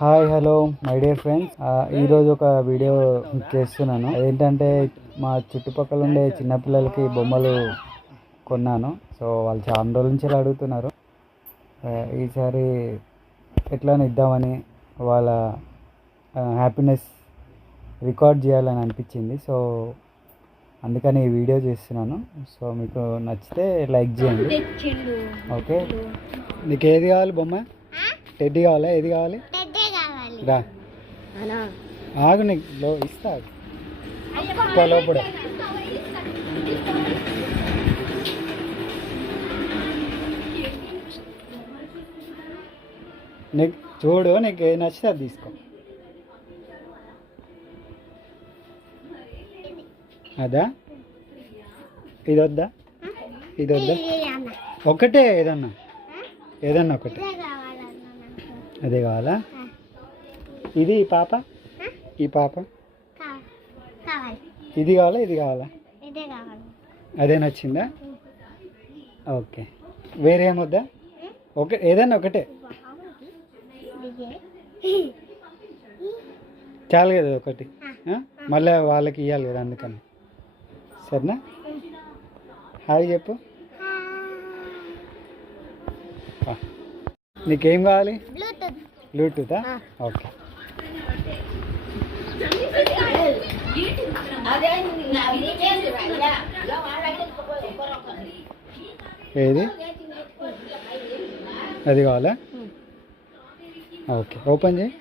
Hi hello my dear friends, ఈరోజు ఒక video చేస్తున్నాను. ఏంటంటే మా చుట్టుపక్కల ఉండే చిన్నపిల్లలకి బొమ్మలు కొన్నాను. సో వాళ్ళు చాలా రోజుల నుంచి అడుగుతున్నారు. ఈసారి ఎట్లా ఇద్దామని వాళ్ళ హ్యాపీనెస్ రికార్డ్ చేయాలని అనిపించింది. సో అందుకని ఈ వీడియో చేస్తున్నాను. సో మీకు నచ్చితే లైక్ చేయండి. ఓకే, నీకు ఏది కావాలి బొమ్మ? టెడ్డీ కావాలా? ఏది కావాలి? రా ఆగు, నీకు ఇస్తా లోపల. నీకు చూడు, నీకు ఏది నచ్చితే అది తీసుకో. అదా? ఇది వద్దా? ఇది వద్దా? ఒకటే ఏదన్నా ఒకటి అదే కావాలా? ఇది ఈ పాప ఇది కావాలా? ఇది కావాలా? అదే నచ్చిందా? ఓకే, వేరే ఏమొద్దా? ఏదన్నా ఒకటే చాలు కదా ఒకటి. మళ్ళీ వాళ్ళకి ఇవ్వాలి కదా, అందుకని. సరేనా? హాయ్ చెప్పు. నీకేం కావాలి? బ్లూటూతా? ఓకే. ఏది? అది కావాలా? ఓకే, ఓపెన్ చేయి.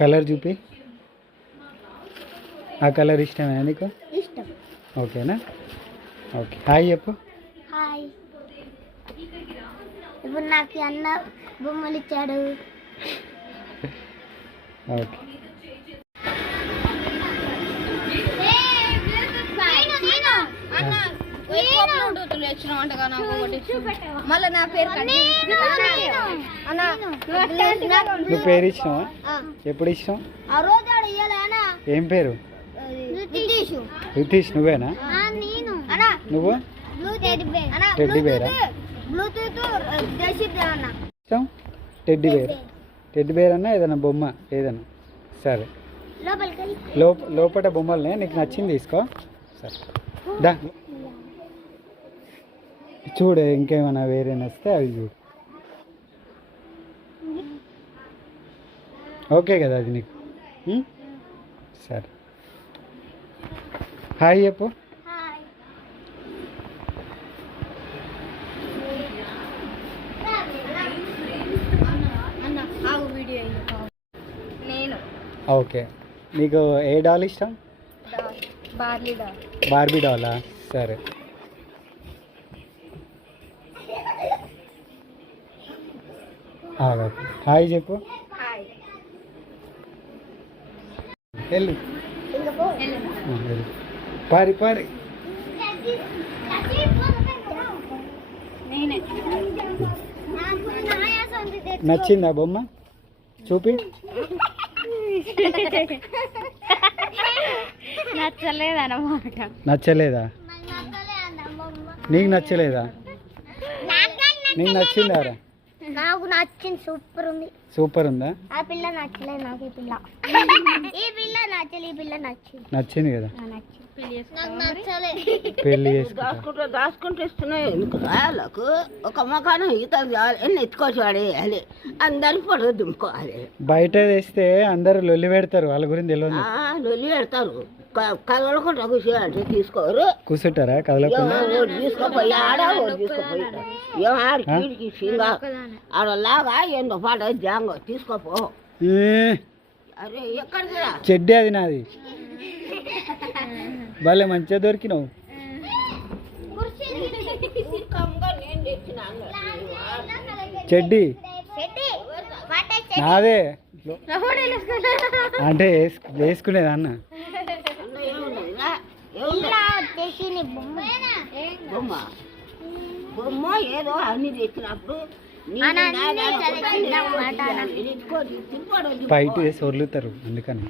కలర్ చూపి. ఆ కలర్ ఇష్టమేనా నీకు? ఇష్టం. ఓకేనా? ఓకే, హాయ్ చెప్పు. హాయ్. ఇప్పుడు నాకు అన్న బొమ్మలు ఇచ్చాడు. ఓకే, మళ్ళీ నా పేరు నువ్వు పేరు ఇచ్చినావా? ఎప్పుడు ఇచ్చినావు? ఏం పేరు? రితీష్. నువ్వేనా? నువ్వు? టెడ్డీ బేరా? టెడ్డీ బేర్ అన్నా ఏదైనా బొమ్మ ఏదైనా సరే. లోపల బొమ్మలనే నీకు నచ్చింది తీసుకో. సరే దా, చూడు ఇంకేమైనా వేరే నచ్చితే అవి చూడు. ఓకే కదా అది నీకు? సరే, హాయ్ చెప్పు. ఓకే, నీకు ఏ డాల్ ఇష్టం? బార్బీ డాలా? సరే, హాయ్ చెప్పు. వెళ్ళు పారి. నచ్చిందా బొమ్మ? చూపి. నచ్చలేదా? నీకు నచ్చలేదా? నీకు నచ్చిందారా? నాకు నచ్చింది. సూపర్ ఉంది. సూపర్ ఉందా? ఆ పిల్ల నచ్చలేదు నాకు. ఈ పిల్ల నచ్చలేదు. ఈ పిల్ల నచ్చింది కదా? పెళ్లి దాచుకుంటూ ఇస్తున్నాయి. వాళ్ళకు ఒక మకానం ఈతలు ఎన్ని ఎత్తుకోవాలి, అందరికి పొడవు దుమ్ముకోవాలి. బయట వేస్తే అందరు లొల్లి పెడతారు, వాళ్ళ గురించి తెలియదు. లొల్లి పెడతారు, కదలకుండా కూర్చోాలంటే తీసుకోరు. కూర్చుంటారా? కదలకుండా తీసుకుపోయి ఆడ తీసుకుపోయి ఏమాడికి సింగా ఆడలాగా ఏందో పాట జాంగో తీసుకోపో. అరే ఎక్కడికి చెడ్డి అది నాది. భలే మంచిగా దొరికినావు. చెడ్డి నాదే అంటే వేసుకునేదా అన్న? బొమ్మ ఏదో అన్ని తెచ్చినప్పుడు బయట వేసి వదులుతారు అందుకని.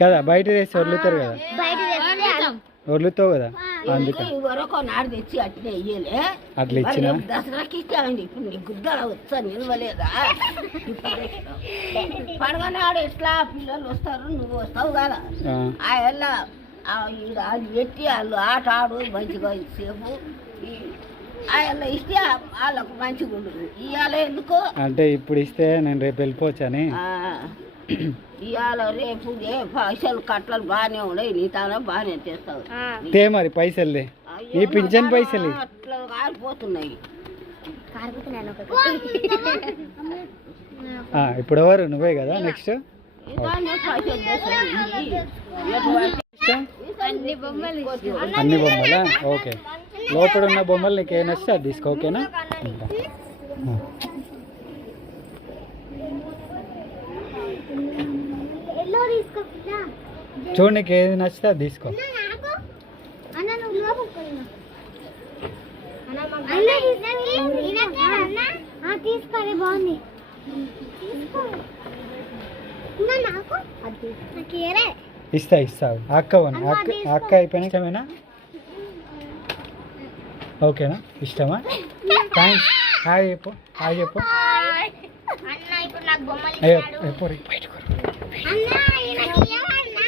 కదా బయట వేసి వదులుతారు కదా, బయట తెస్తే వదులుతావు కదా అందుకే వరకు నాడు తెచ్చి అట్లే ఇయ్యలే. అట్లా ఇచ్చిన మరి దసరాకి ఇచ్చామండి. ఇప్పుడు నీ గుద్దల వచ్చా నిలవలేదా? పండుగ నాడు ఎట్లా పిల్లలు వస్తారు, నువ్వు వస్తావు కదా. ఆ ఎల్ల అది పెట్టి వాళ్ళు ఆట ఆడు మంచిగా సేపు ఆయన ఇస్తే వాళ్ళకు మంచిగా ఉండదు. ఇవాళ ఎందుకు అంటే ఇప్పుడు ఇస్తే నేను రేపు వెళ్ళిపోవచ్చని. ఇవాళ రేపు పైసలు కట్టలు బాగానే ఉన్నాయి, నీ తాను బాగానే తెస్తావు. తే మరి పైసలు ఈ పింఛన్ పైసలు అట్లా కారిపోతున్నాయి. ఇప్పుడు ఎవరు నువ్వే కదా నెక్స్ట్. ఇదానే పైసలు తెస్తాయి. అన్ని బొమ్మలా? ఓకే, లోపల ఉన్న బొమ్మలు నీకు ఏం నచ్చితే అది తీసుకో, ఓకేనా? చూడు నీకు ఏది నచ్చితే అది తీసుకో. తీసుకోవాలి, బాగుంది. ఇస్తా అక్క అక్క అయిపోయినా ఇష్టమేనా? ఓకేనా, ఇష్టమా? థ్యాంక్స్. హాయ్ చెప్పు, హాయ్ చెప్పు. అన్న ఇప్పుడు నాకు బొమ్మలు అయ్యో ఇచ్చాడు. బయటకు అన్న ఈయనకి ఏమన్నా?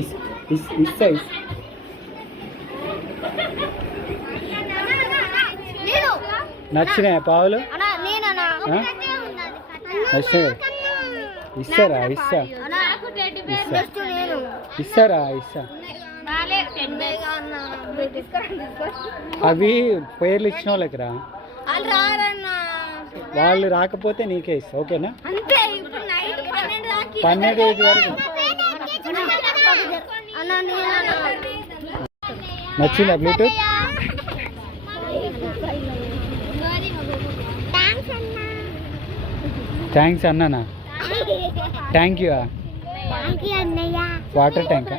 ఇస్తా. నచ్చినాయా పావులు? నచ్చినాయి కదా, ఇస్తారా? ఇస్తారా? అవి పేర్లు ఇచ్చిన వాళ్ళకిరా, వాళ్ళు రాకపోతే నీకే ఇస్తా, ఓకేనా? 12 వరకు. నచ్చిందా బ్లూటూత్? థ్యాంక్స్ అన్నానా? Thank you. వాటర్ ట్యాంకా?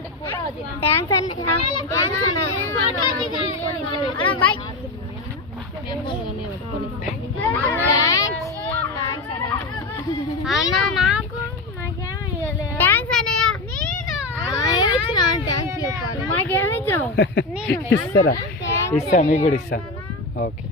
ఇస్తా మీకు కూడా ఇస్తా. ఓకే.